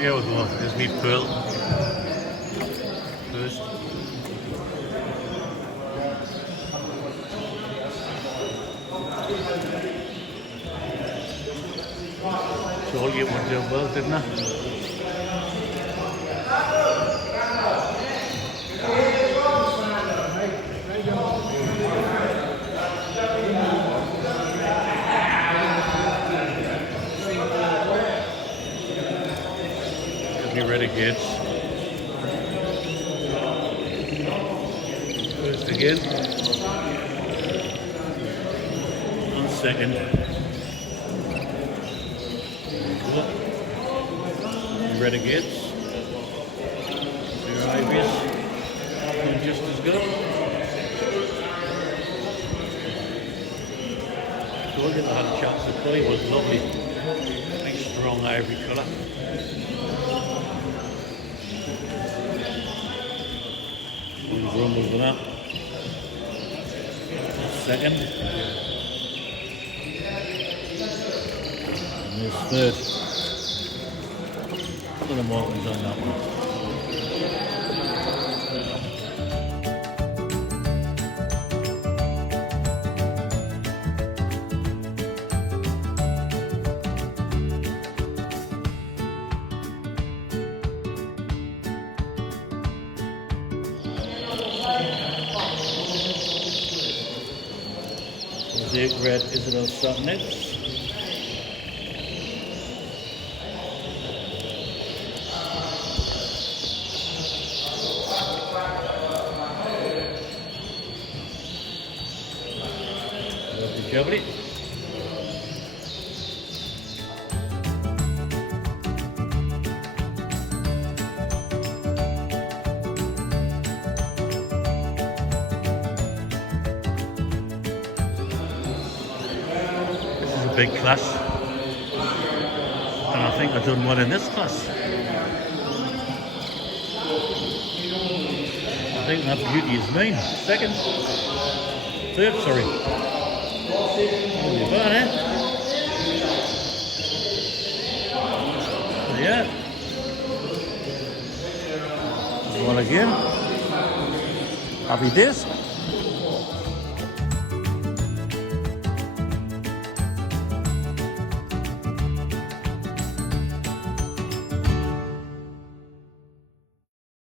Yeah, we'll go. There's me pearl. First. Told you it would do well, didn't I? Get ready, kids. First again. On second. Renegades. They're obvious. And just as good. Told you I had a chance. The curry was lovely. Nice strong ivory colour. Grumbles with that. Second. And there's third. Look at the markings on that one. Mosaic red Isabel Sotnets. Lovely. This is a big class, and I think I've done well in this class. I think that beauty is mine. Second, third, sorry. Only about it. Yeah. One again. Happy days.